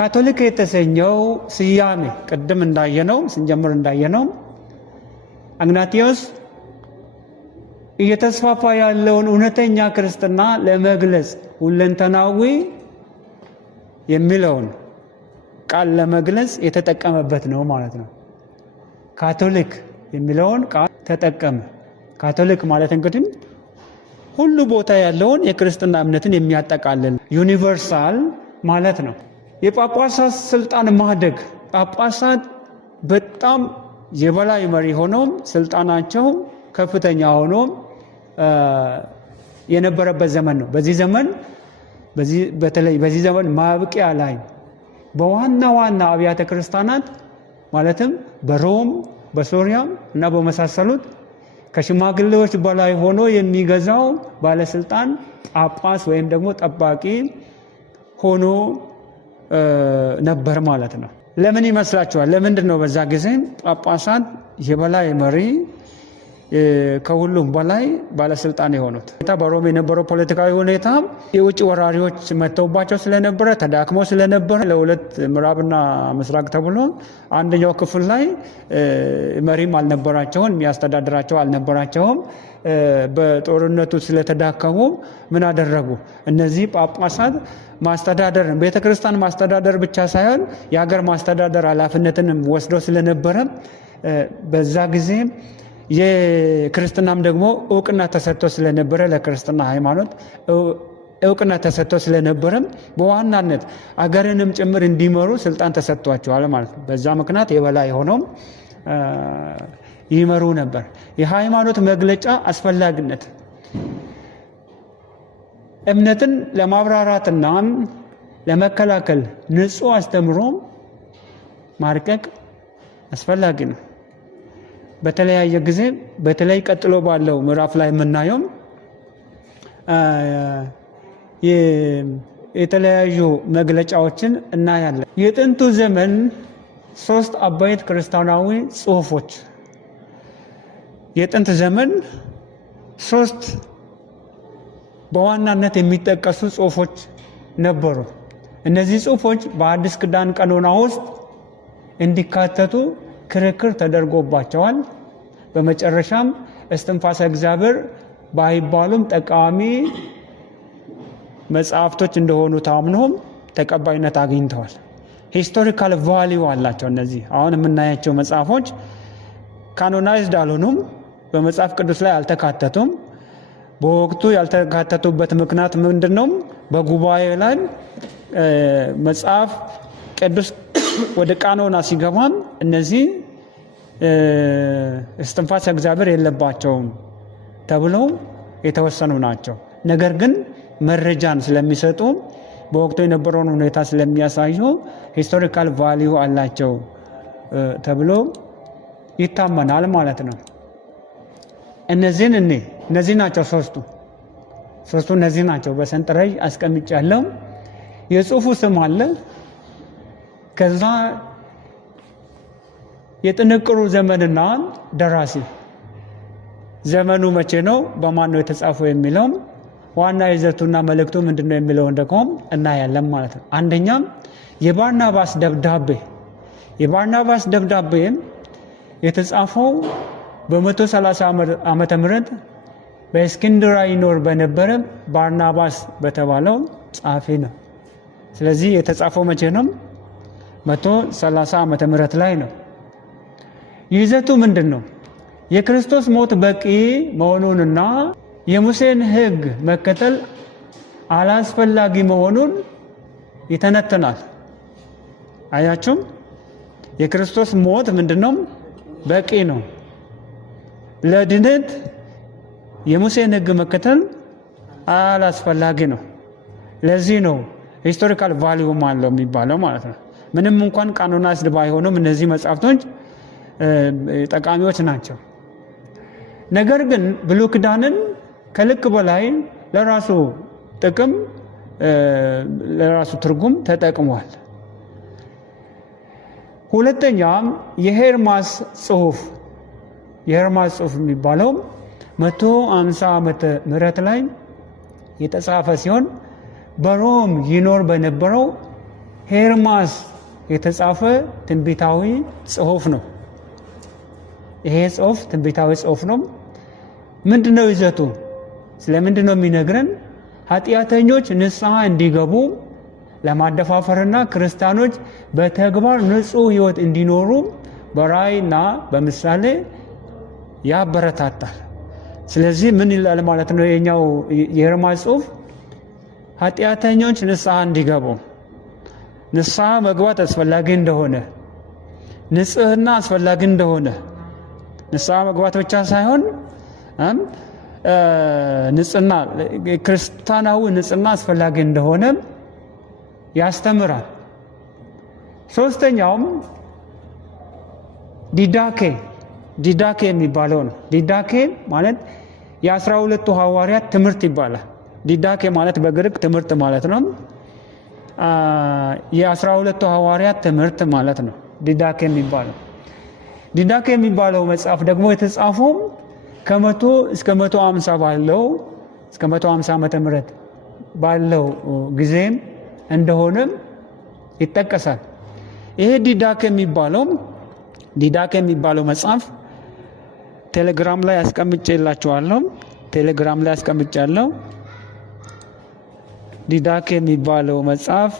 ካቶሊክ የተሰኘው ስያሜ ቅድም እንዳየነው ስንጀምር እንዳየነው አግናጢዮስ እየተስፋፋ ያለውን እውነተኛ ክርስትና ለመግለጽ ሁለንተናዊ የሚለውን ቃል ለመግለጽ የተጠቀመበት ነው ማለት ነው። ካቶሊክ የሚለውን ቃል ተጠቀመ። ካቶሊክ ማለት እንግዲህ ሁሉ ቦታ ያለውን የክርስትና እምነትን የሚያጠቃልል ዩኒቨርሳል ማለት ነው። የጳጳሳት ስልጣን ማደግ ጳጳሳት በጣም የበላይ መሪ ሆኖም ስልጣናቸው ከፍተኛ ሆኖ የነበረበት ዘመን ነው። በዚህ ዘመን ማብቂያ ላይ በዋና ዋና አብያተ ክርስቲያናት ማለትም በሮም በሶሪያ እና በመሳሰሉት ከሽማግሌዎች በላይ ሆኖ የሚገዛው ባለስልጣን ጳጳስ ወይም ደግሞ ጠባቂ ሆኖ ነበር ማለት ነው። ለምን ይመስላችኋል? ለምንድን ነው በዛ ጊዜ ጳጳሳት የበላይ መሪ ከሁሉም በላይ ባለስልጣን የሆኑት? በሮም የነበረው ፖለቲካዊ ሁኔታ የውጭ ወራሪዎች መጥተውባቸው ስለነበረ ተዳክመው ስለነበረ ለሁለት ምዕራብና ምስራቅ ተብሎ አንደኛው ክፍል ላይ መሪም አልነበራቸውም፣ የሚያስተዳድራቸው አልነበራቸውም። በጦርነቱ ስለተዳከሙ ምን አደረጉ? እነዚህ ጳጳሳት ማስተዳደር ቤተክርስቲያን ማስተዳደር ብቻ ሳይሆን የሀገር ማስተዳደር ኃላፊነትንም ወስደው ስለነበረ በዛ ጊዜ የክርስትናም ደግሞ እውቅና ተሰጥቶ ስለነበረ ለክርስትና ሃይማኖት እውቅና ተሰጥቶ ስለነበረ በዋናነት አገርንም ጭምር እንዲመሩ ስልጣን ተሰጥቷቸዋል ማለት ነው። በዛ ምክንያት የበላይ ሆነው ይመሩ ነበር። የሃይማኖት መግለጫ አስፈላጊነት እምነትን ለማብራራትና ለመከላከል ንጹህ አስተምሮ ማርቀቅ አስፈላጊ ነው። በተለያየ ጊዜ በተለይ ቀጥሎ ባለው ምዕራፍ ላይ የምናየው የተለያዩ መግለጫዎችን እናያለን። የጥንቱ ዘመን 3 አበይት ክርስቲያናዊ ጽሑፎች የጥንት ዘመን 3 በዋናነት የሚጠቀሱ ጽሑፎች ነበሩ። እነዚህ ጽሑፎች በአዲስ ኪዳን ቀኖና ውስጥ እንዲካተቱ ክርክር ተደርጎባቸዋል። በመጨረሻም እስትንፋሰ እግዚአብሔር ባይባሉም ጠቃሚ መጽሐፍቶች እንደሆኑ ታምኖም ተቀባይነት አግኝተዋል። ሂስቶሪካል ቫልዩ አላቸው። እነዚህ አሁን የምናያቸው መጽሐፎች ካኖናይዝድ አልሆኑም፣ በመጽሐፍ ቅዱስ ላይ አልተካተቱም። በወቅቱ ያልተካተቱበት ምክንያት ምንድነው? በጉባኤ ላይ መጽሐፍ ቅዱስ ወደ ቃኖና ሲገባም እነዚህ እስትንፋሰ እግዚአብሔር የለባቸውም ተብለው የተወሰኑ ናቸው። ነገር ግን መረጃን ስለሚሰጡ በወቅቱ የነበረውን ሁኔታ ስለሚያሳዩ ሂስቶሪካል ቫልዩ አላቸው ተብሎ ይታመናል ማለት ነው። እነዚህ ናቸው ሶስቱ እነዚህ ናቸው። በሰንጠረዥ አስቀምጫለሁ። የጽሑፉ ስም አለ። ከዛ የጥንቅሩ ዘመንና ደራሲ ዘመኑ መቼ ነው፣ በማን ነው የተጻፈው የሚለው ዋና ይዘቱና መልእክቱ ምንድነው የሚለውን ደግሞ እናያለን ማለት ነው። አንደኛም የባርናባስ ደብዳቤ የተጻፈው በ130 ዓመተ ምህረት በእስክንድርያ ይኖር በነበረ ባርናባስ በተባለው ጸሐፊ ነው። ስለዚህ የተጻፈው መቼ ነው? 130 ዓመተ ምህረት ላይ ነው። ይዘቱ ምንድነው? የክርስቶስ ሞት በቂ መሆኑንና የሙሴን ሕግ መከተል አላስፈላጊ መሆኑን ይተነትናል። አያችሁ፣ የክርስቶስ ሞት ምንድነው? በቂ ነው። ለድነት የሙሴን ሕግ መከተል አላስፈላጊ ነው። ለዚህ ነው ሂስቶሪካል ቫልዩም አለው የሚባለው ማለት ነው። ምንም እንኳን ካኖናይዝድ ባይሆኑም እነዚህ መጽሐፍቶች ጠቃሚዎች ናቸው። ነገር ግን ብሉይ ኪዳንን ከልክ በላይ ለራሱ ጥቅም ለራሱ ትርጉም ተጠቅሟል። ሁለተኛም የሄርማስ ጽሑፍ የሚባለው 150 ዓመተ ምህረት ላይ የተጻፈ ሲሆን በሮም ይኖር በነበረው ሄርማስ የተጻፈ ትንቢታዊ ጽሑፍ ነው። ይሄ ጽሑፍ ትንቢታዊ ጽሑፍ ነው። ምንድነው ይዘቱ? ስለምንድነው የሚነግረን? ኃጢአተኞች ንስሐ እንዲገቡ ለማደፋፈርና ክርስቲያኖች በተግባር ንጹህ ሕይወት እንዲኖሩ በራእይና በምሳሌ ያበረታታል። ስለዚህ ምን ይላል ማለት ነው? የኛው የኤርምያስ ጽሑፍ ኃጢአተኞች ንስሐ እንዲገቡ፣ ንስሐ መግባት አስፈላጊ እንደሆነ፣ ንጽህና አስፈላጊ እንደሆነ፣ ንስሐ መግባት ብቻ ሳይሆን ንጽህና ክርስቲያናዊ ንጽህና አስፈላጊ እንደሆነ ያስተምራል። ሶስተኛውም ዲዳኬ የሚባለው ነው። ዲዳኬ ማለት የ12ቱ ሐዋርያት ትምህርት ይባላል። ዲዳኬ ማለት በግሪክ ትምህርት ማለት ነው። የ12ቱ ሐዋርያት ትምህርት ማለት ነው ዲዳኬ የሚባለው መጽሐፍ ደግሞ የተጻፈው ከ100 እስከ 150 ባለው እስከ 150 ዓመተ ምህረት ባለው ጊዜም እንደሆነም ይጠቀሳል። ይሄ ዲዳኬ የሚባለው መጽሐፍ ቴሌግራም ላይ አስቀምጬላችኋለሁ። ዲዳኬ የሚባለው መጽሐፍ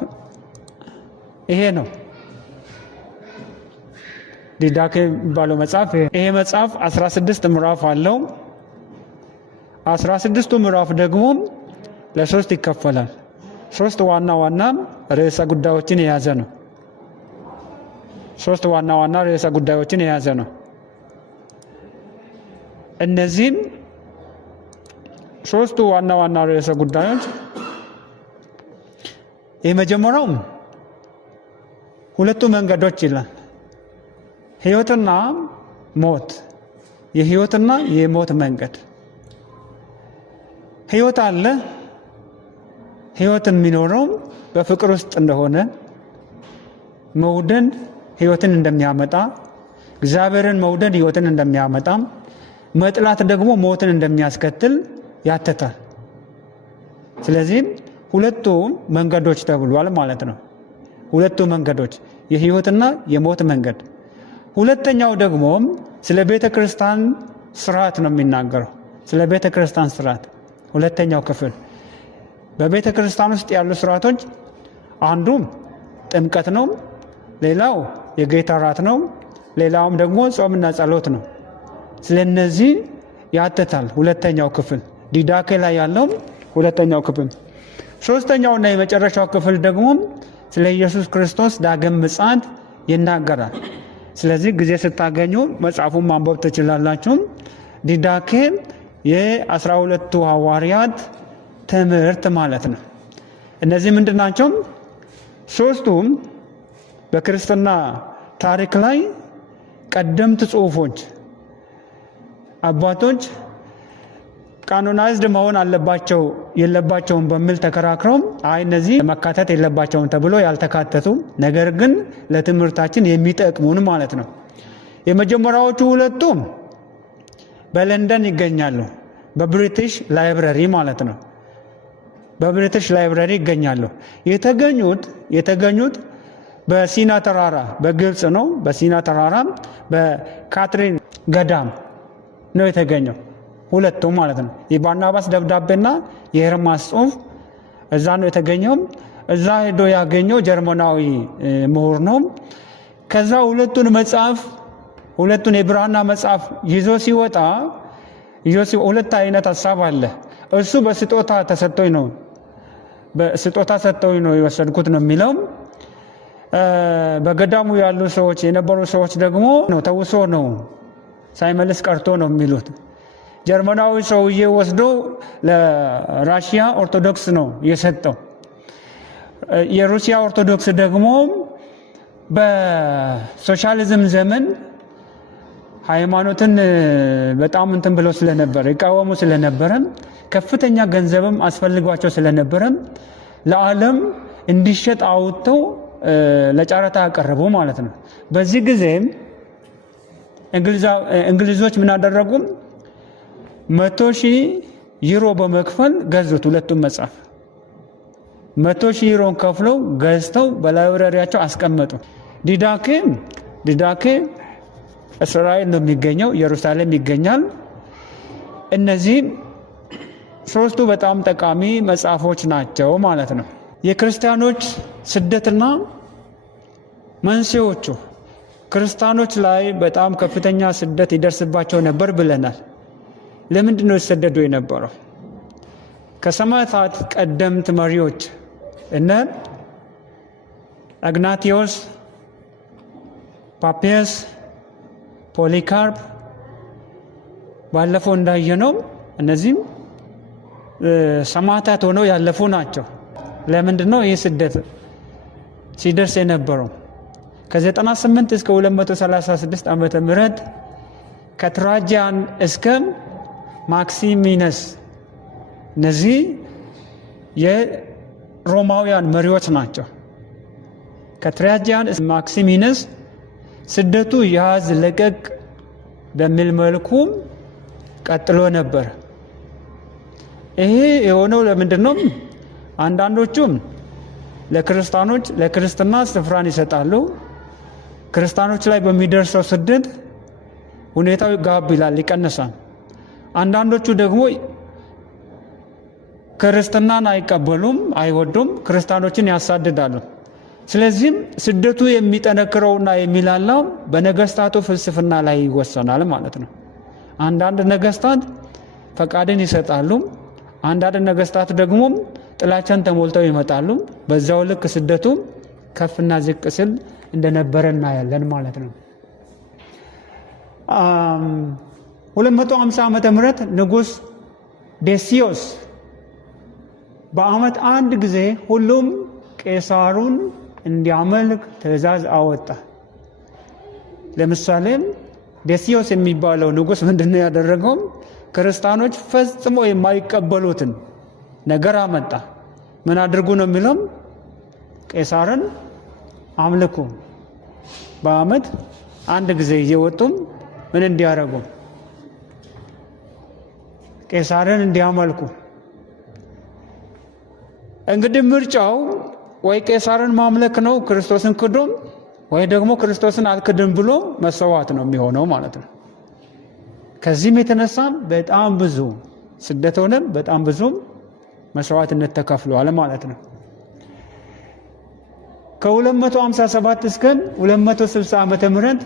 ይሄ ነው። ዲዳኬ የሚባለው መጽሐፍ ይሄ መጽሐፍ 16 ምዕራፍ አለው። 16ቱ ምዕራፍ ደግሞ ለ3 ይከፈላል። 3 ዋና ርዕሰ ጉዳዮችን የያዘ ነው። 3 ዋና ርዕሰ ጉዳዮችን የያዘ ነው። እነዚህም 3ቱ ዋና ርዕሰ ጉዳዮች የመጀመሪያው 2 መንገዶች ይላል። ሕይወትና ሞት፣ የሕይወትና የሞት መንገድ። ሕይወት አለ። ሕይወትን የሚኖረው በፍቅር ውስጥ እንደሆነ፣ መውደድ ሕይወትን እንደሚያመጣ፣ እግዚአብሔርን መውደድ ሕይወትን እንደሚያመጣ፣ መጥላት ደግሞ ሞትን እንደሚያስከትል ያትታል። ስለዚህ 2 መንገዶች ተብሏል ማለት ነው። 2 መንገዶች፣ የሕይወትና የሞት መንገድ። ሁለተኛው ደግሞ ስለ ቤተ ክርስቲያን ስርዓት ነው የሚናገረው። ስለ ቤተ ክርስቲያን ስርዓት ሁለተኛው ክፍል በቤተ ክርስቲያን ውስጥ ያሉ ስርዓቶች አንዱ ጥምቀት ነው፣ ሌላው የጌታ እራት ነው፣ ሌላውም ደግሞ ጾምና ጸሎት ነው። ስለነዚህ ያትታል ሁለተኛው ክፍል ዲዳኬ ላይ ያለው ሁለተኛው ክፍል። ሶስተኛውና የመጨረሻው ክፍል ደግሞ ስለ ኢየሱስ ክርስቶስ ዳግም ምጽአት ይናገራል። ስለዚህ ጊዜ ስታገኙ መጽሐፉን ማንበብ ትችላላችሁ። ዲዳኬ የ12ቱ ሐዋርያት ትምህርት ማለት ነው። እነዚህ ምንድን ናቸው? 3ቱም በክርስትና ታሪክ ላይ ቀደምት ጽሑፎች አባቶች ካኖናይዝድ መሆን አለባቸው የለባቸውም በሚል ተከራክረው እነዚህ መካተት የለባቸውም ተብሎ ያልተካተቱ ነገር ግን ለትምህርታችን የሚጠቅሙን ማለት ነው። የመጀመሪያዎቹ 2ቱ በለንደን ይገኛሉ። በብሪቲሽ ላይብረሪ ማለት ነው። በብሪቲሽ ላይብረሪ ይገኛሉ። የተገኙት በሲና ተራራ በግብጽ ነው። በሲና ተራራ በካትሪን ገዳም ነው የተገኘው። 2ቱ ማለት ነው። የባርናባስ ደብዳቤና የኤርምያስ ጽሑፍ እዛ ነው የተገኘው። እዛ ሄዶ ያገኘው ጀርመናዊ ምሁር ነው። ከዛ 2ቱን የብራና መጽሐፍ ይዞ ሲወጣ 2 አይነት ሀሳብ አለ። እሱ በስጦታ ተሰጥቶኝ ነው የወሰድኩት ነው የሚለው። በገዳሙ ያሉ ሰዎች የነበሩ ሰዎች ደግሞ ተውሶ ነው ሳይመልስ ቀርቶ ነው የሚሉት። ጀርመናዊ ሰውዬ ወስዶ ለራሽያ ኦርቶዶክስ ነው የሰጠው። የሩሲያ ኦርቶዶክስ ደግሞ በሶሻሊዝም ዘመን ሃይማኖትን በጣም እንትን ብለው ስለነበረ ይቃወሙ ስለነበረ ከፍተኛ ገንዘብም አስፈልጓቸው ስለነበረ ለዓለም እንዲሸጥ አውጥተው ለጨረታ አቀረቡ ማለት ነው። በዚህ ጊዜ እንግሊዞች ምን አደረጉ? 100,000 ዩሮ በመክፈል ገዙት 2ቱን መጽሐፍ። 100,000 ዩሮን ከፍለው ገዝተው በላይብረሪያቸው አስቀመጡ። ዲዳኬ እስራኤል ነው የሚገኘው፣ ኢየሩሳሌም ይገኛል። እነዚህ ሶስቱ በጣም ጠቃሚ መጽሐፎች ናቸው ማለት ነው። የክርስቲያኖች ስደትና መንስኤዎቹ ክርስቲያኖች ላይ በጣም ከፍተኛ ስደት ይደርስባቸው ነበር ብለናል። ለምንድን ነው የተሰደዱ የነበረው? ከሰማዕታት ቀደምት መሪዎች እነ አግናቲዮስ፣ ፓፒየስ፣ ፖሊካርፕ ባለፈው እንዳየነው እነዚህም ሰማዕታት ሆነው ያለፉ ናቸው። ለምንድን ነው ይህ ስደት ሲደርስ የነበረው? ከ98 እስከ 236 ዓመተ ምህረት ከትራጃን እስከ ማክሲሚነስ እነዚህ የሮማውያን መሪዎች ናቸው። ከትራጃን እስከ ማክሲሚነስ ስደቱ ያዝ ለቀቅ በሚል መልኩ ቀጥሎ ነበር። ይሄ የሆነው ለምንድን ነው? አንዳንዶቹም ለክርስትና ስፍራን ይሰጣሉ። ክርስቲያኖች ላይ በሚደርሰው ስደት ሁኔታው ጋብ ይላል፣ ይቀንሳል። አንዳንዶቹ ደግሞ ክርስትናን አይቀበሉም፣ አይወዱም፣ ክርስቲያኖችን ያሳድዳሉ። ስለዚህም ስደቱ የሚጠነክረውና የሚላላው በነገስታቱ ፍልስፍና ላይ ይወሰናል ማለት ነው። አንዳንድ ነገስታት ፈቃድን ይሰጣሉ፣ አንዳንድ ነገስታት ደግሞ ጥላቻን ተሞልተው ይመጣሉ። በዛው ልክ ስደቱ ከፍና ዝቅ ስል እንደነበረ እናያለን ማለት ነው። 250 ዓመተ ምህረት ንጉስ ዴሲዮስ በአመት አንድ ጊዜ ሁሉም ቄሳሩን እንዲያመልክ ትእዛዝ አወጣ። ለምሳሌ ዴሲዮስ የሚባለው ንጉስ ምንድነው ያደረገው? ክርስቲያኖች ፈጽሞ የማይቀበሉትን ነገር አመጣ። ምን አድርጉ ነው የሚለው? ቄሳርን አምልኩ። በአመት አንድ ጊዜ እየወጡም ምን እንዲያደርጉ? ቄሳርን እንዲያመልኩ። እንግዲህ ምርጫው ወይ ቄሳርን ማምለክ ነው ክርስቶስን ክዶም፣ ወይ ደግሞ ክርስቶስን አልክድም ብሎ መሰዋት ነው የሚሆነው ማለት ነው። ከዚህም የተነሳ በጣም ብዙ ስደት ሆነ፣ በጣም ብዙ መስዋዕትነት ተከፍሏል ማለት ነው። ከ257 እስከ 260 ዓመተ ምህረት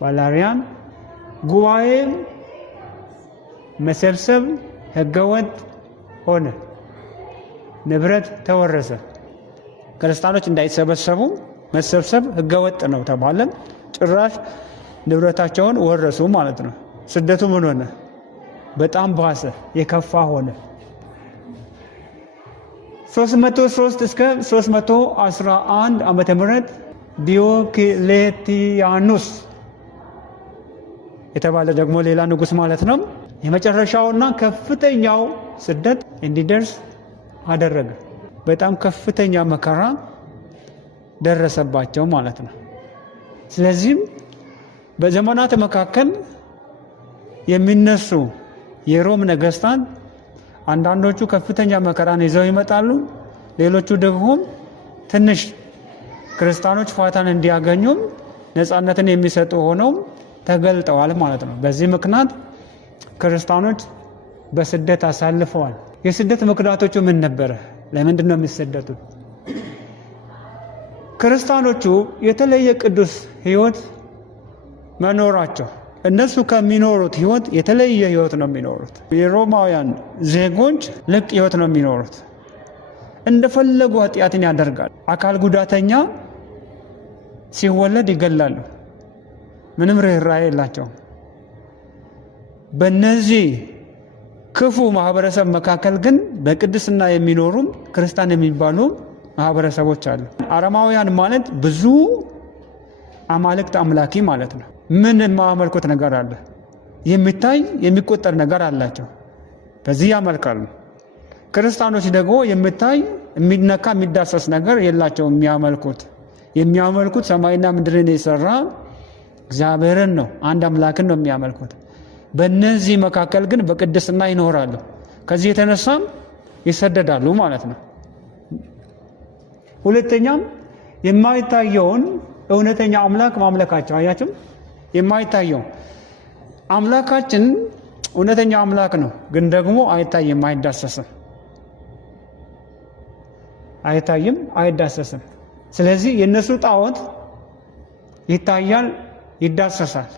ቫላሪያን ጉባኤ መሰብሰብ ህገወጥ ሆነ፣ ንብረት ተወረሰ። ክርስቲያኖች እንዳይሰበሰቡ መሰብሰብ ህገወጥ ነው ተባለ። ጭራሽ ንብረታቸውን ወረሱ ማለት ነው። ስደቱ ምን ሆነ? በጣም ባሰ፣ የከፋ ሆነ። 303 እስከ 311 ዓመተ ምህረት ዲዮክሌቲያኖስ የተባለ ደግሞ ሌላ ንጉስ ማለት ነው የመጨረሻውና ከፍተኛው ስደት እንዲደርስ አደረገ። በጣም ከፍተኛ መከራ ደረሰባቸው ማለት ነው። ስለዚህም በዘመናት መካከል የሚነሱ የሮም ነገስታት አንዳንዶቹ ከፍተኛ መከራን ይዘው ይመጣሉ፣ ሌሎቹ ደግሞ ትንሽ ክርስቲያኖች ፋታን እንዲያገኙ ነፃነትን የሚሰጡ ሆነው ተገልጠዋል ማለት ነው። በዚህ ምክንያት ክርስቲያኖች በስደት አሳልፈዋል። የስደት ምክንያቶቹ ምን ነበረ? ለምንድን ነው የሚሰደቱት? ክርስቲያኖቹ የተለየ ቅዱስ ህይወት መኖራቸው፣ እነሱ ከሚኖሩት ህይወት የተለየ ህይወት ነው የሚኖሩት። የሮማውያን ዜጎች ልቅ ህይወት ነው የሚኖሩት። እንደፈለጉ ኃጢአትን ያደርጋል። አካል ጉዳተኛ ሲወለድ ይገላሉ። ምንም ርህራሄ የላቸውም። በእነዚህ ክፉ ማህበረሰብ መካከል ግን በቅድስና የሚኖሩ ክርስቲያን የሚባሉ ማህበረሰቦች አሉ። አረማውያን ማለት ብዙ አማልክት አምላኪ ማለት ነው። ምን የማያመልኩት ነገር አለ? የሚታይ የሚቆጠር ነገር አላቸው፣ በዚህ ያመልካሉ። ክርስቲያኖች ደግሞ የሚታይ የሚነካ የሚዳሰስ ነገር የላቸውም። የሚያመልኩት ሰማይና ምድርን የሰራ እግዚአብሔርን ነው፣ አንድ አምላክን ነው የሚያመልኩት። በእነዚህ መካከል ግን በቅድስና ይኖራሉ። ከዚህ የተነሳም ይሰደዳሉ ማለት ነው። ሁለተኛም የማይታየውን እውነተኛ አምላክ ማምለካቸው። አያችሁ፣ የማይታየው አምላካችን እውነተኛ አምላክ ነው፣ ግን ደግሞ አይታይም፣ አይታይም፣ አይዳሰስም። ስለዚህ የእነሱ ጣዖት ይታያል፣ ይዳሰሳል።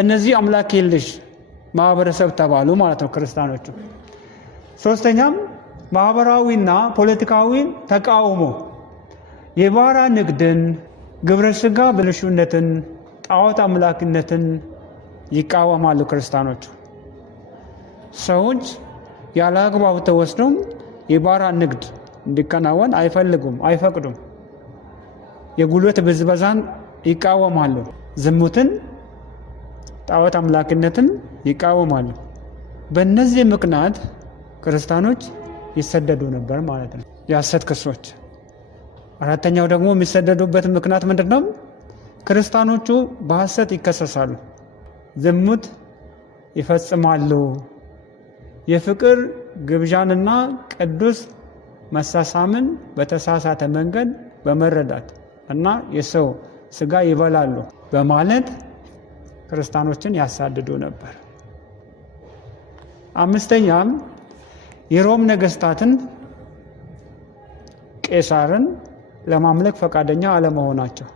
እነዚህ አምላክ የለሽ ማህበረሰብ ተባሉ ማለት ነው ክርስቲያኖቹ። ሶስተኛም ማህበራዊና ፖለቲካዊ ተቃውሞ፣ የባሪያ ንግድን፣ ግብረ ሥጋ ብልሹነትን፣ ጣዖት አምላክነትን ይቃወማሉ ክርስቲያኖቹ። ሰዎች ያለ አግባብ ተወስደው የባሪያ ንግድ እንዲከናወን አይፈቅዱም። የጉልበት ብዝበዛን ይቃወማሉ። ዝሙትን፣ ጣዖት አምላክነትን ይቃወማሉ። በእነዚህ ምክንያት ክርስቲያኖች ይሰደዱ ነበር ማለት ነው። የሐሰት ክሶች። አራተኛው ደግሞ የሚሰደዱበት ምክንያት ምንድን ነው? ክርስቲያኖቹ በሐሰት ይከሰሳሉ፣ ዝሙት ይፈጽማሉ፣ የፍቅር ግብዣንና ቅዱስ መሳሳምን በተሳሳተ መንገድ በመረዳት እና የሰው ሥጋ ይበላሉ በማለት ክርስቲያኖችን ያሳድዱ ነበር። አምስተኛም የሮም ነገስታትን ቄሳርን ለማምለክ ፈቃደኛ አለመሆናቸው።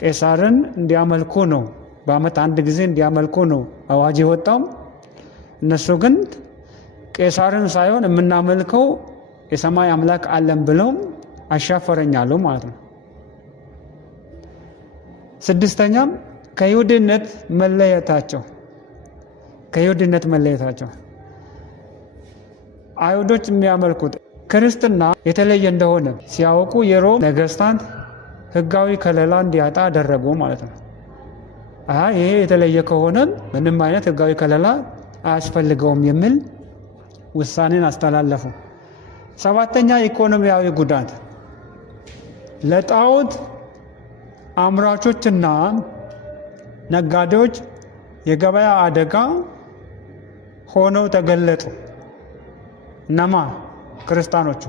ቄሳርን እንዲያመልኩ ነው፣ በዓመት አንድ ጊዜ እንዲያመልኩ ነው አዋጅ የወጣው። እነሱ ግን ቄሳርን ሳይሆን የምናመልከው የሰማይ አምላክ አለን ብለው አሻፈረኛሉ ማለት ነው። ስድስተኛም ከይሁድነት መለየታቸው። አይሁዶች የሚያመልኩት ክርስትና የተለየ እንደሆነ ሲያውቁ የሮም ነገስታት ሕጋዊ ከለላ እንዲያጣ አደረጉ ማለት ነው። ይሄ የተለየ ከሆነ ምንም አይነት ሕጋዊ ከለላ አያስፈልገውም የሚል ውሳኔን አስተላለፉ። ሰባተኛ ኢኮኖሚያዊ ጉዳት፣ ለጣዖት አምራቾችና ነጋዴዎች የገበያ አደጋ ሆነው ተገለጡ። እነማ? ክርስቲያኖቹ።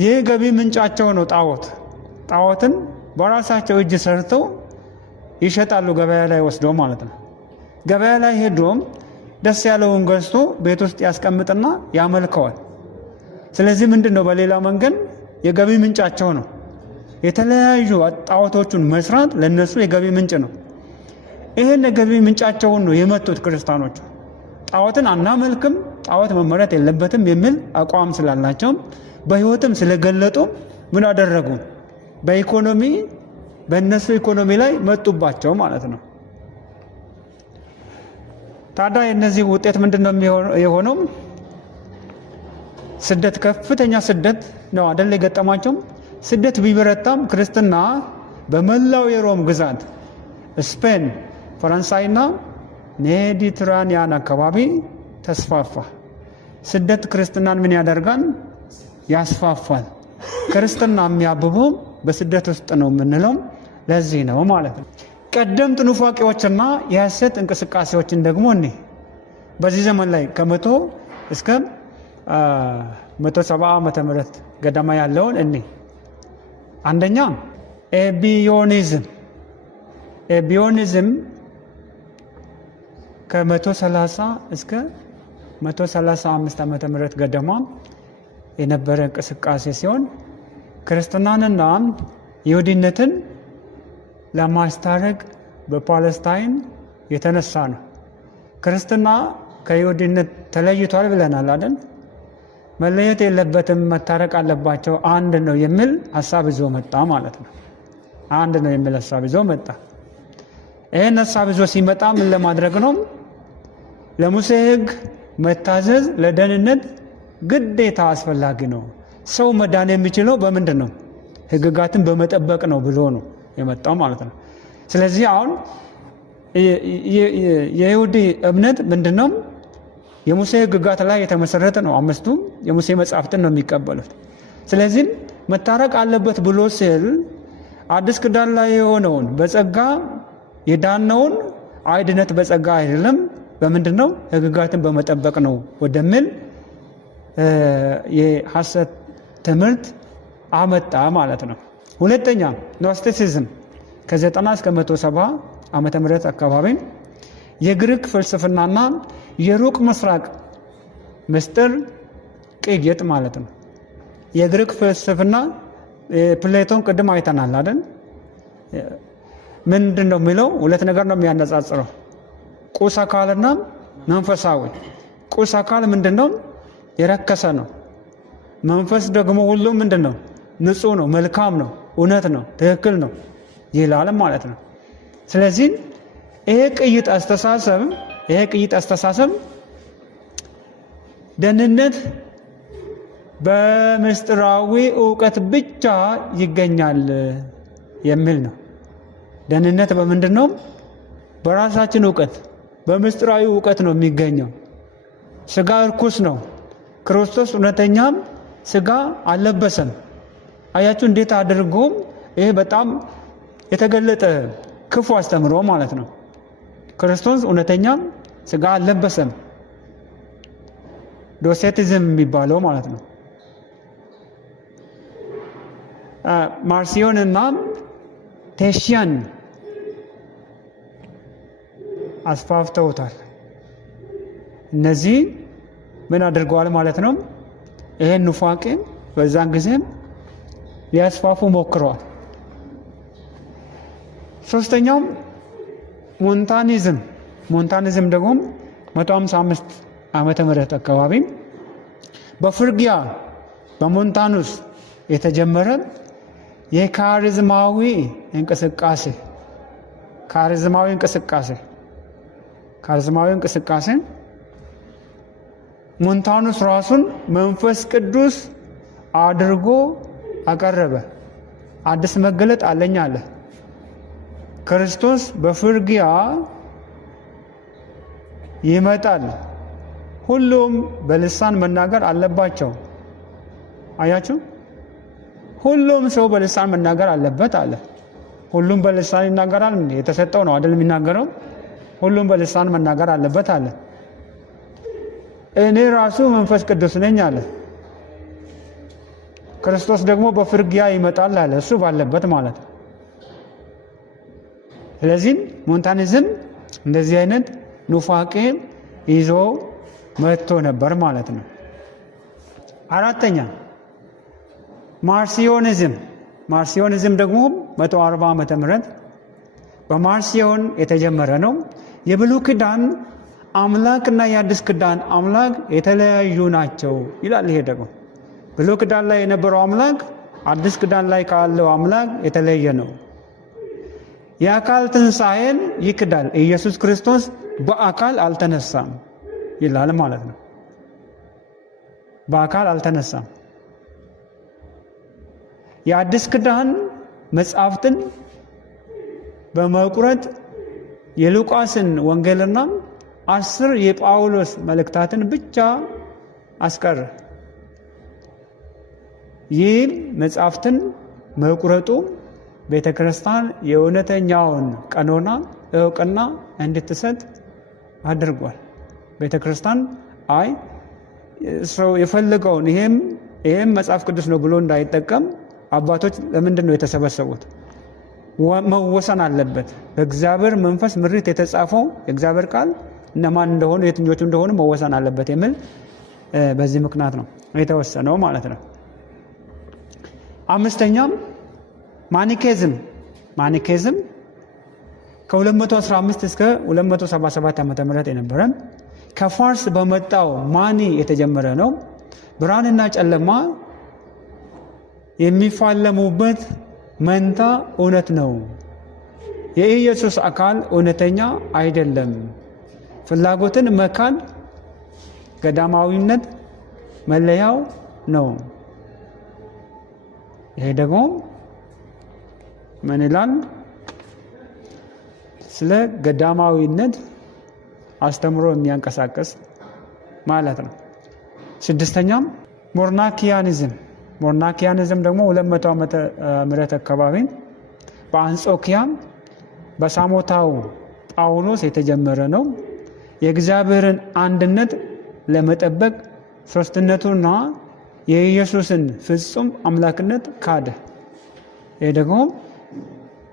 ይህ ገቢ ምንጫቸው ነው። ጣዖትን በራሳቸው እጅ ሰርተው ይሸጣሉ፣ ገበያ ላይ ወስደው ማለት ነው። ገበያ ላይ ሄዶም ደስ ያለውን ገዝቶ ቤት ውስጥ ያስቀምጥና ያመልከዋል። ስለዚህ ምንድን ነው? በሌላ መንገድ የገቢ ምንጫቸው ነው። የተለያዩ ጣዖቶቹን መስራት ለነሱ የገቢ ምንጭ ነው። ይህን የገቢ ምንጫቸውን ነው የመጡት ክርስቲያኖቹ። ጣዖትን አናመልክም፣ ጣዖት መመረት የለበትም የሚል አቋም ስላላቸው በሕይወትም ስለገለጡ ምን አደረጉ? በእነሱ ኢኮኖሚ ላይ መጡባቸው ማለት ነው። ታዲያ የእነዚህ ውጤት ምንድን ነው የሆነው? ስደት፣ ከፍተኛ ስደት ነው አደል የገጠማቸው። ስደት ቢበረታም ክርስትና በመላው የሮም ግዛት ስፔን፣ ፈረንሳይና ሜዲትራኒያን አካባቢ ተስፋፋ። ስደት ክርስትናን ምን ያደርጋል? ያስፋፋል። ክርስትና የሚያብበው በስደት ውስጥ ነው የምንለው ለዚህ ነው ማለት ነው። ቀደምት ኑፋቄዎችና የሐሰት እንቅስቃሴዎችን ደግሞ በዚህ ዘመን ላይ ከ100 እስከ 170 ዓመተ ምህረት ገደማ ያለውን አንደኛ ኤቢዮኒዝም ከ130 እስከ 135 ዓመተ ምህረት ገደማ የነበረ እንቅስቃሴ ሲሆን ክርስትናንና ይሁዲነትን ለማስታረቅ በፓለስታይን የተነሳ ነው። ክርስትና ከይሁዲነት ተለይቷል ብለናል አይደል? መለየት የለበትም፣ መታረቅ አለባቸው፣ አንድ ነው የሚል ሀሳብ ይዞ መጣ ማለት ነው። አንድ ነው የሚል ሀሳብ ይዞ መጣ። ይህን ሀሳብ ይዞ ሲመጣ ምን ለማድረግ ነው? ለሙሴ ሕግ መታዘዝ ለደህንነት ግዴታ አስፈላጊ ነው። ሰው መዳን የሚችለው በምንድን ነው? ሕግጋትን በመጠበቅ ነው ብሎ ነው የመጣው ማለት ነው። ስለዚህ አሁን የይሁዲ እምነት ምንድን ነው? የሙሴ ሕግጋት ላይ የተመሰረተ ነው። 5ቱ የሙሴ መጽሐፍትን ነው የሚቀበሉት። ስለዚህ መታረቅ አለበት ብሎ ሲል አዲስ ኪዳን ላይ የሆነውን በጸጋ የዳነውን ድነት በጸጋ አይደለም በምንድን ነው? ሕግጋትን በመጠበቅ ነው ወደሚል የሐሰት ትምህርት አመጣ ማለት ነው። ሁለተኛ ኖስቲሲዝም ከ90 እስከ 170 ዓመተ ምህረት አካባቢ የግሪክ ፍልስፍናና የሩቅ ምስራቅ ምስጢር ቅይጥ ማለት ነው። የግሪክ ፍልስፍና ፕሌቶን ቅድም አይተናል አይደል? ምንድን ነው የሚለው? ሁለት ነገር ነው የሚያነጻጽረው፣ ቁስ አካልና መንፈሳዊ። ቁስ አካል ምንድን ነው? የረከሰ ነው። መንፈስ ደግሞ ሁሉም ምንድን ነው? ንጹህ ነው፣ መልካም ነው፣ እውነት ነው፣ ትክክል ነው ይላል ማለት ነው። ስለዚህ ይሄ ቅይጥ አስተሳሰብ ደህንነት በምስጢራዊ እውቀት ብቻ ይገኛል የሚል ነው። ደህንነት በምንድን ነው? በራሳችን እውቀት፣ በምስጢራዊ እውቀት ነው የሚገኘው። ስጋ እርኩስ ነው። ክርስቶስ እውነተኛም ስጋ አልለበሰም። አያችሁ እንዴት አድርጎም ይሄ በጣም የተገለጠ ክፉ አስተምሮ ማለት ነው። ክርስቶስ እውነተኛም ስጋ አልለበሰም። ዶሴቲዝም የሚባለው ማለት ነው። ማርሲዮን እና ቴሺያን አስፋፍተውታል። እነዚህ ምን አድርገዋል ማለት ነው? ይሄን ኑፋቄ በዛን ጊዜም ሊያስፋፉ ሞክረዋል። ሶስተኛው ሞንታኒዝም ደግሞ 155 ዓመተ ምህረት አካባቢ በፍርጊያ በሞንታኑስ የተጀመረ የካሪዝማዊ እንቅስቃሴ ሞንታኑስ ራሱን መንፈስ ቅዱስ አድርጎ አቀረበ። አዲስ መገለጥ አለኝ አለ። ክርስቶስ በፍርጊያ ይመጣል፣ ሁሉም በልሳን መናገር አለባቸው። አያችሁ፣ ሁሉም ሰው በልሳን መናገር አለበት አለ። ሁሉም በልሳን ይናገራል። የተሰጠው ነው አይደል የሚናገረው? ሁሉም በልሳን መናገር አለበት አለ። እኔ ራሱ መንፈስ ቅዱስ ነኝ አለ። ክርስቶስ ደግሞ በፍርጊያ ይመጣል አለ፣ እሱ ባለበት ማለት ነው። ስለዚህ ሞንታኒዝም እንደዚህ አይነት ኑፋቄ ይዞ መጥቶ ነበር ማለት ነው። አራተኛ ማርሲዮኒዝም ደግሞ 140 ዓመተ ምህረት በማርሲዮን የተጀመረ ነው። የብሉይ ኪዳን አምላክና የአዲስ ኪዳን አምላክ የተለያዩ ናቸው ይላል። ይሄ ደግሞ ብሉይ ኪዳን ላይ የነበረው አምላክ አዲስ ኪዳን ላይ ካለው አምላክ የተለየ ነው። የአካል ትንሣኤን ይክዳል። ኢየሱስ ክርስቶስ በአካል አልተነሳም ይላል ማለት ነው። በአካል አልተነሳም። የአዲስ ኪዳን መጽሐፍትን በመቁረጥ የሉቃስን ወንጌልና 10 የጳውሎስ መልእክታትን ብቻ አስቀረ። ይህ መጽሐፍትን መቁረጡ ቤተ ክርስቲያን የእውነተኛውን ቀኖና እውቅና እንድትሰጥ አድርጓል። ቤተ ክርስቲያን ሰው የፈለገውን ይሄም መጽሐፍ ቅዱስ ነው ብሎ እንዳይጠቀም አባቶች ለምንድን ነው የተሰበሰቡት? መወሰን አለበት። በእግዚአብሔር መንፈስ ምሪት የተጻፈው የእግዚአብሔር ቃል እነማን እንደሆኑ የትኞቹ እንደሆኑ መወሰን አለበት የሚል በዚህ ምክንያት ነው የተወሰነው ማለት ነው። አምስተኛም ማኒኬዝም ከ215 እስከ 277 ዓመተ ምህረት የነበረ ከፋርስ በመጣው ማኒ የተጀመረ ነው። ብርሃንና ጨለማ የሚፋለሙበት መንታ እውነት ነው። የኢየሱስ አካል እውነተኛ አይደለም። ፍላጎትን መካድ ገዳማዊነት መለያው ነው። ይሄ ደግሞ ምን ይላል? ስለ ገዳማዊነት አስተምሮ የሚያንቀሳቀስ ማለት ነው። ስድስተኛም ሞርናኪያኒዝም ደግሞ 200 ዓመተ ምህረት አካባቢ በአንጾኪያ በሳሞታው ጳውሎስ የተጀመረ ነው። የእግዚአብሔርን አንድነት ለመጠበቅ ሶስትነቱና የኢየሱስን ፍጹም አምላክነት ካደ። ይህ ደግሞ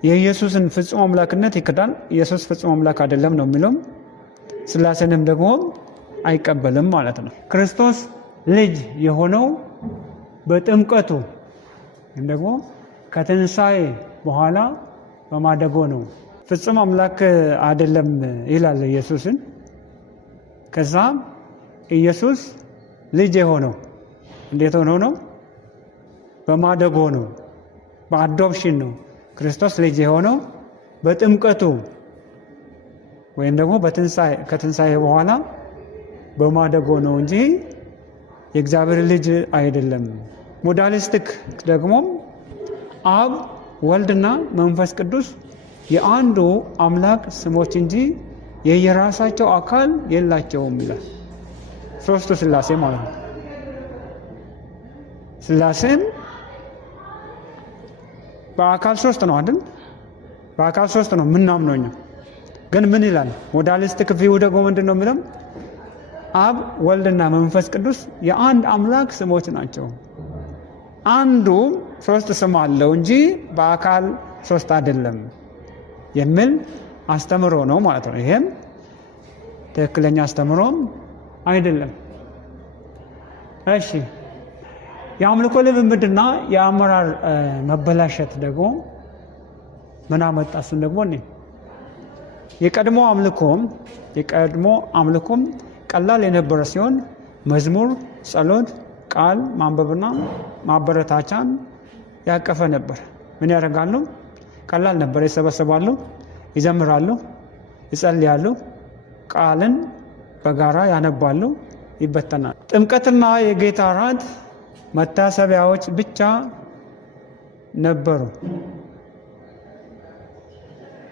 የኢየሱስን ፍጹም አምላክነት ይክዳል። ኢየሱስ ፍጹም አምላክ አይደለም ነው የሚለው። ሥላሴንም ደግሞ አይቀበልም ማለት ነው። ክርስቶስ ልጅ የሆነው በጥምቀቱ ወይም ደግሞ ከትንሣኤ በኋላ በማደጎ ነው። ፍጹም አምላክ አይደለም ይላል ኢየሱስን። ከዛ ኢየሱስ ልጅ የሆነው እንዴት ሆኖ ነው? በማደጎ ነው፣ በአዶፕሽን ነው። ክርስቶስ ልጅ የሆነው በጥምቀቱ ወይም ደግሞ ከትንሣኤ በኋላ በማደጎ ነው እንጂ የእግዚአብሔር ልጅ አይደለም። ሞዳሊስቲክ ደግሞ አብ ወልድና መንፈስ ቅዱስ የአንዱ አምላክ ስሞች እንጂ የየራሳቸው አካል የላቸውም ይላል። ሶስቱ ሥላሴ ማለት ነው። ሥላሴም በአካል ሶስት ነው አይደል? በአካል ሶስት ነው ምናምነው እኛ። ግን ምን ይላል ሞዳሊስቲክ ቪው ደግሞ ምንድን ነው የሚለው? አብ ወልድና መንፈስ ቅዱስ የአንድ አምላክ ስሞች ናቸው። አንዱ ሶስት ስም አለው እንጂ በአካል ሶስት አይደለም የሚል አስተምሮ ነው ማለት ነው። ይሄም ትክክለኛ አስተምሮም አይደለም። እሺ፣ የአምልኮ ልምምድና የአመራር መበላሸት ደግሞ ምን አመጣ? እሱን ደግሞ የቀድሞ አምልኮም ቀላል የነበረ ሲሆን መዝሙር፣ ጸሎት፣ ቃል ማንበብና ማበረታቻን ያቀፈ ነበር። ምን ያደርጋሉ? ቀላል ነበር። ይሰበሰባሉ፣ ይዘምራሉ፣ ይጸልያሉ፣ ቃልን በጋራ ያነባሉ፣ ይበተናል። ጥምቀትና የጌታ እራት መታሰቢያዎች ብቻ ነበሩ።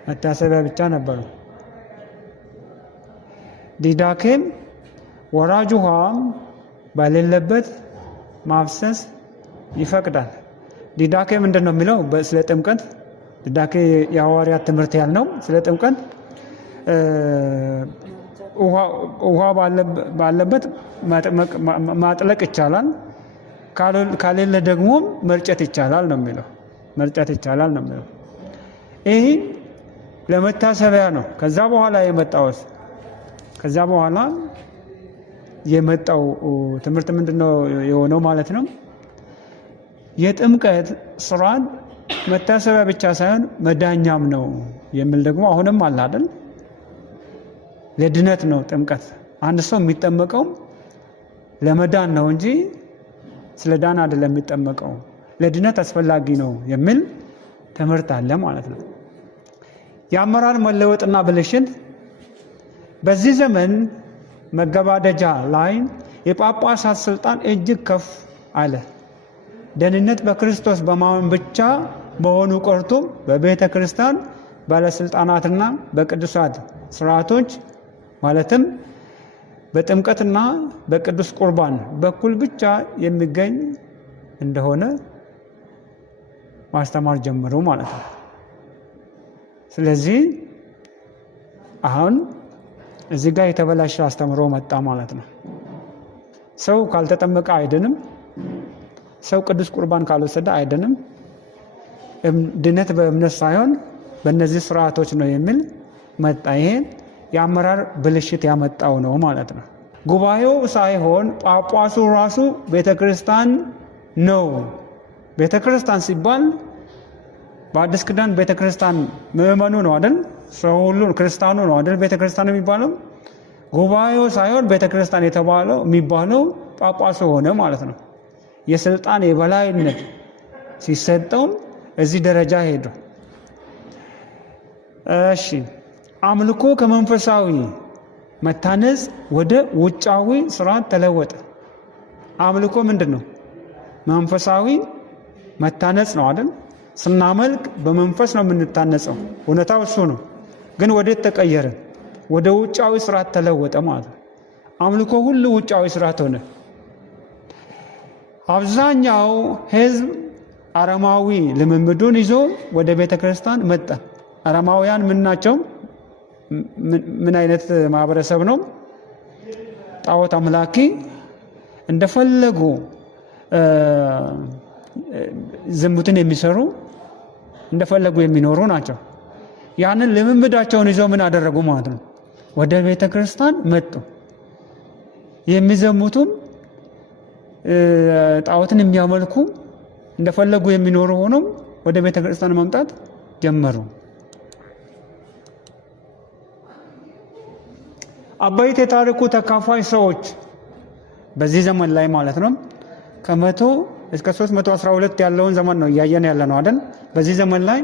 መታሰቢያ ብቻ ነበሩ። ዲዳኬም ወራጅ ውሃም በሌለበት ማፍሰስ ይፈቅዳል። ዲዳኬ ምንድን ነው የሚለው? ስለ ጥምቀት ዲዳኬ የሐዋርያት ትምህርት ያልነው ስለ ጥምቀት ውሃ ባለበት ማጥለቅ ይቻላል፣ ካሌለ ደግሞ መርጨት ይቻላል ነው የሚለው። ይህ ለመታሰቢያ ነው። ከዛ በኋላ የመጣው ትምህርት ምንድን ነው የሆነው ማለት ነው? የጥምቀት ስርዓት መታሰቢያ ብቻ ሳይሆን መዳኛም ነው የሚል ደግሞ አሁንም አለ አይደል? ለድነት ነው ጥምቀት። አንድ ሰው የሚጠመቀው ለመዳን ነው እንጂ ስለ ዳን አይደለም የሚጠመቀው። ለድነት አስፈላጊ ነው የሚል ትምህርት አለ ማለት ነው። የአመራር መለወጥና ብልሽት በዚህ ዘመን መገባደጃ ላይ የጳጳሳት ስልጣን እጅግ ከፍ አለ። ደህንነት በክርስቶስ በማመን ብቻ መሆኑ ቀርቶ በቤተ ክርስቲያን ባለስልጣናትና በቅዱሳት ስርዓቶች ማለትም በጥምቀትና በቅዱስ ቁርባን በኩል ብቻ የሚገኝ እንደሆነ ማስተማር ጀመሩ ማለት ነው። ስለዚህ አሁን እዚህ ጋር የተበላሸ አስተምሮ መጣ ማለት ነው። ሰው ካልተጠመቀ አይድንም። ሰው ቅዱስ ቁርባን ካልወሰደ አይድንም። ድነት በእምነት ሳይሆን በእነዚህ ስርዓቶች ነው የሚል መጣ። ይሄ የአመራር ብልሽት ያመጣው ነው ማለት ነው። ጉባኤው ሳይሆን ጳጳሱ ራሱ ቤተክርስቲያን ነው። ቤተክርስቲያን ሲባል በአዲስ ኪዳን ቤተክርስቲያን ምዕመኑ ነው አይደል? ሰው ሁሉ ክርስቲያኑ ነው አይደል? ቤተክርስቲያን የሚባለው ጉባኤው ሳይሆን ቤተክርስቲያን የሚባለው ጳጳሱ ሆነ ማለት ነው። የስልጣን የበላይነት ሲሰጠው እዚህ ደረጃ ሄዱ። እሺ፣ አምልኮ ከመንፈሳዊ መታነጽ ወደ ውጫዊ ስርዓት ተለወጠ። አምልኮ ምንድን ነው? መንፈሳዊ መታነጽ ነው አይደል? ስናመልክ በመንፈስ ነው የምንታነጸው። እውነታው እሱ ነው። ግን ወዴት ተቀየረ? ወደ ውጫዊ ስርዓት ተለወጠ ማለት ነው። አምልኮ ሁሉ ውጫዊ ስርዓት ሆነ። አብዛኛው ህዝብ አረማዊ ልምምዱን ይዞ ወደ ቤተ ክርስቲያን መጣ። አረማውያን ምን ናቸው? ምን አይነት ማህበረሰብ ነው? ጣዖት አምላኪ እንደፈለጉ ዝሙትን የሚሰሩ እንደፈለጉ የሚኖሩ ናቸው። ያንን ልምምዳቸውን ይዘው ምን አደረጉ ማለት ነው? ወደ ቤተ ክርስቲያን መጡ። የሚዘሙቱም ጣዖትን የሚያመልኩ እንደፈለጉ የሚኖሩ ሆነው ወደ ቤተ ክርስቲያን መምጣት ጀመሩ። አበይት የታሪኩ ተካፋይ ሰዎች በዚህ ዘመን ላይ ማለት ነው ከ100 እስከ 312 ያለውን ዘመን ነው እያየን ያለ ነው አይደል? በዚህ ዘመን ላይ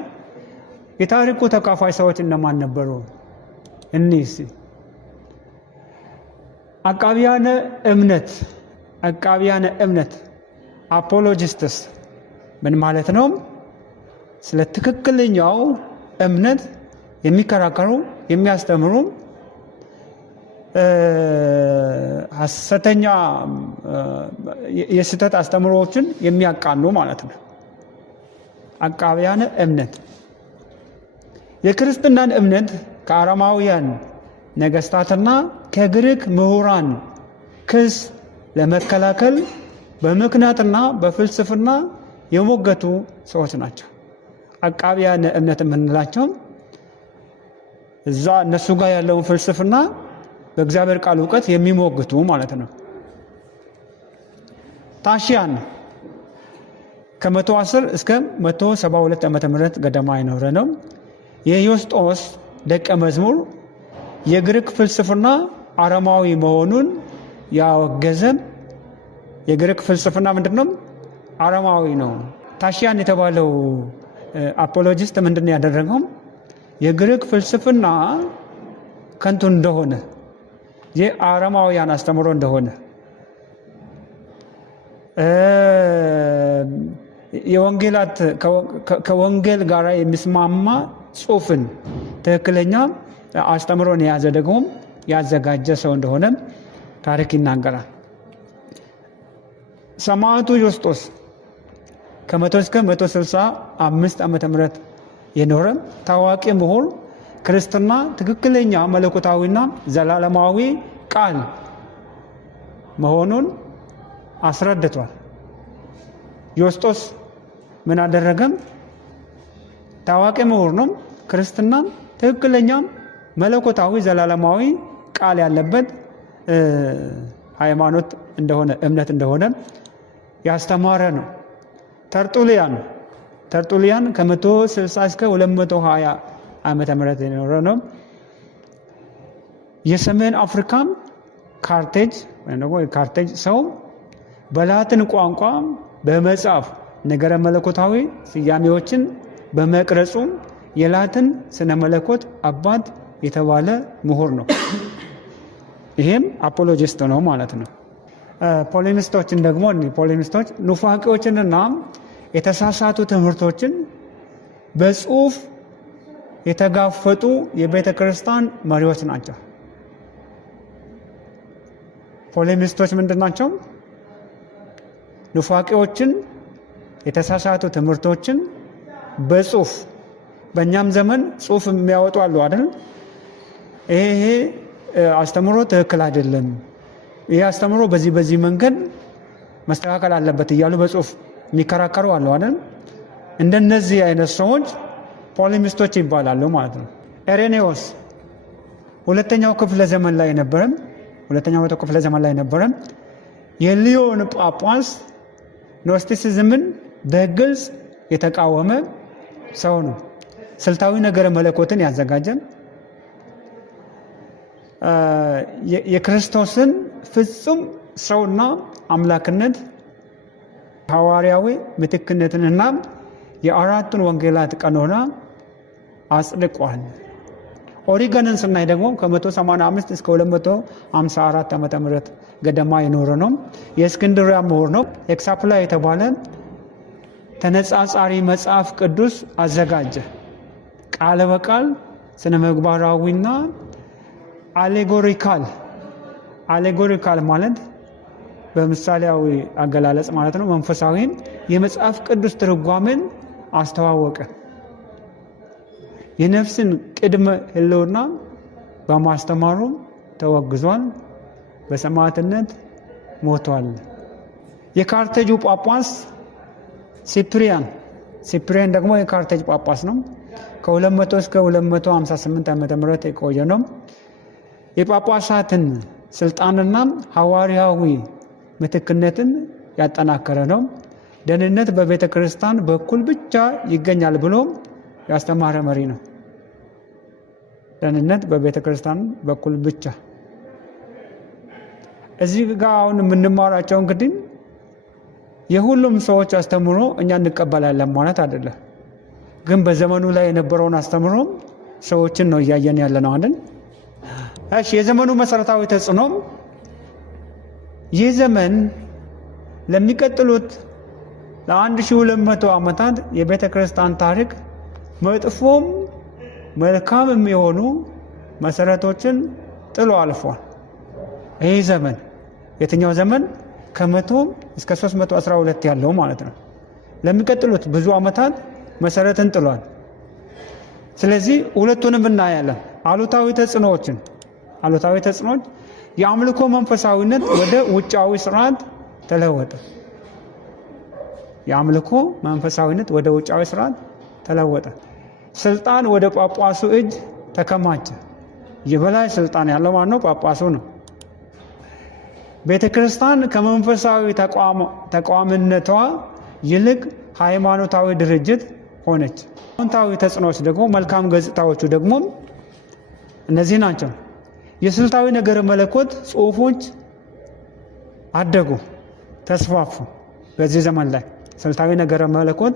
የታሪኩ ተካፋይ ሰዎች እነማን ነበሩ? እነዚህ አቃቢያነ እምነት አፖሎጂስትስ ምን ማለት ነው? ስለ ትክክለኛው እምነት የሚከራከሩ የሚያስተምሩ ሐሰተኛ የስህተት አስተምሮዎችን የሚያቃኑ ማለት ነው። አቃቢያነ እምነት የክርስትናን እምነት ከአረማውያን ነገስታትና ከግሪክ ምሁራን ክስ ለመከላከል በምክንያትና በፍልስፍና የሞገቱ ሰዎች ናቸው። አቃቢያነ እምነት የምንላቸው እዛ እነሱ ጋር ያለውን ፍልስፍና በእግዚአብሔር ቃል እውቀት የሚሞግቱ ማለት ነው። ታሺያን ከ110 እስከ 172 ዓመተ ምህረት ገደማ የኖረ ነው። የዮስጦስ ደቀ መዝሙር የግሪክ ፍልስፍና አረማዊ መሆኑን ያወገዘ። የግሪክ ፍልስፍና ምንድነው? አረማዊ ነው። ታሺያን የተባለው አፖሎጂስት ምንድነው ያደረገው? የግሪክ ፍልስፍና ከንቱ እንደሆነ የአረማውያን አስተምሮ እንደሆነ የወንጌላት ከወንጌል ጋር የሚስማማ ጽሑፍን ትክክለኛ አስተምሮን የያዘ ደግሞ ያዘጋጀ ሰው እንደሆነ ታሪክ ይናገራል። ሰማዕቱ ዮስጦስ ከ100 እስከ 165 ዓመተ ምህረት የኖረ ታዋቂ ምሁር ክርስትና ትክክለኛ መለኮታዊና ዘላለማዊ ቃል መሆኑን አስረድቷል። ዮስጦስ ምን አደረገም? ታዋቂ ምሁር ነው። ክርስትና ትክክለኛ መለኮታዊ ዘላለማዊ ቃል ያለበት ሃይማኖት እንደሆነ እምነት እንደሆነ ያስተማረ ነው። ተርጡሊያን ከ160 እስከ 220 ዓመተ ምህረት የኖረ ነው። የሰሜን አፍሪካ ካርቴጅ ወይም ደግሞ የካርቴጅ ሰው በላቲን ቋንቋ በመጻፍ ነገረ መለኮታዊ ስያሜዎችን በመቅረጹ የላቲን ስነ መለኮት አባት የተባለ ምሁር ነው። ይሄም አፖሎጂስት ነው ማለት ነው። ፖሌሚስቶችን ደግሞ ፖሌሚስቶች ኑፋቂዎችንና የተሳሳቱ ትምህርቶችን በጽሁፍ የተጋፈጡ የቤተ ክርስቲያን መሪዎች ናቸው። ፖሌሚስቶች ምንድን ናቸው? ኑፋቂዎችን የተሳሳቱ ትምህርቶችን በጽሁፍ በእኛም ዘመን ጽሁፍ የሚያወጡ አሉ አይደል? ይሄ አስተምሮ ትክክል አይደለም፣ ይሄ አስተምሮ በዚህ መንገድ መስተካከል አለበት እያሉ በጽሁፍ የሚከራከሩ አሉ አይደል? እንደነዚህ አይነት ሰዎች ፖሌሚስቶች ይባላሉ ማለት ነው። ኢሬኔዎስ ሁለተኛው ክፍለ ዘመን ላይ ነበረ። የሊዮን ጳጳስ ኖስቲሲዝምን በግልጽ የተቃወመ ሰው ነው። ስልታዊ ነገረ መለኮትን ያዘጋጀ የክርስቶስን ፍጹም ሰውና አምላክነት ሐዋርያዊ ምትክነትንና የአራቱን ወንጌላት ቀኖና አጽድቋል። ኦሪገንን ስናይ ደግሞ ከ185 እስከ 254 ዓመተ ምህረት ገደማ የኖረ ነው። የእስክንድርያ ምሁር ነው። ኤክሳፕላ የተባለ ተነጻጻሪ መጽሐፍ ቅዱስ አዘጋጀ። ቃለ በቃል ስነ ምግባራዊና አሌጎሪካል ማለት በምሳሌያዊ አገላለጽ ማለት ነው። መንፈሳዊ የመጽሐፍ ቅዱስ ትርጓሜን አስተዋወቀ። የነፍስን ቅድመ ህልውና በማስተማሩ ተወግዟል፣ በሰማዕትነት ሞቷል። የካርቴጁ ጳጳስ ሲፕሪያን ደግሞ የካርቴጅ ጳጳስ ነው። ከ200 እስከ 258 ዓመተ ምህረት የቆየ ነው። የጳጳሳትን ስልጣንና ሐዋርያዊ ምትክነትን ያጠናከረ ነው። ደህንነት በቤተ ክርስቲያን በኩል ብቻ ይገኛል ብሎ ያስተማረ መሪ ነው። ደህንነት በቤተ ክርስቲያን በኩል ብቻ። እዚህ ጋር አሁን የምንማራቸው እንግዲህ የሁሉም ሰዎች አስተምሮ እኛ እንቀበላለን ማለት አይደለም። ግን በዘመኑ ላይ የነበረውን አስተምሮ ሰዎችን ነው እያየን ያለ ነው አይደል? እሺ፣ የዘመኑ መሰረታዊ ተጽዕኖ ይህ ዘመን ለሚቀጥሉት ለ1200 ዓመታት የቤተ ክርስቲያን ታሪክ መጥፎም መልካም የሚሆኑ መሰረቶችን ጥሎ አልፏል። ይህ ዘመን የትኛው ዘመን? ከ100 እስከ 312 ያለው ማለት ነው። ለሚቀጥሉት ብዙ ዓመታት መሰረትን ጥሏል። ስለዚህ ሁለቱንም እናያለን። አሉታዊ ተጽዕኖች የአምልኮ መንፈሳዊነት ወደ ውጫዊ ስርዓት ተለወጠ። ስልጣን ወደ ጳጳሱ እጅ ተከማቸ። የበላይ ስልጣን ያለው ማነው? ጳጳሱ ነው። ቤተ ክርስቲያን ከመንፈሳዊ ተቋምነቷ ይልቅ ሃይማኖታዊ ድርጅት ሆነች። አዎንታዊ ተጽዕኖዎች ደግሞ መልካም ገጽታዎቹ ደግሞ እነዚህ ናቸው። የስልታዊ ነገረ መለኮት ጽሑፎች አደጉ፣ ተስፋፉ። በዚህ ዘመን ላይ ስልታዊ ነገረ መለኮት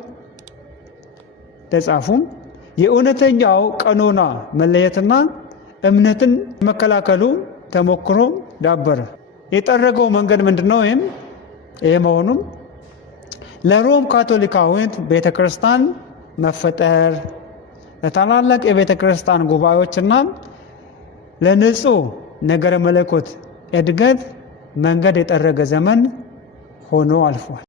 ተጻፉ። የእውነተኛው ቀኖና መለየትና እምነትን መከላከሉ ተሞክሮ ዳበረ። የጠረገው መንገድ ምንድነው? ይሄ መሆኑም ለሮም ካቶሊካዊት ቤተ ክርስቲያን መፈጠር፣ ለታላላቅ የቤተ ክርስቲያን ጉባኤዎችና ለንጹህ ነገረ መለኮት እድገት መንገድ የጠረገ ዘመን ሆኖ አልፏል።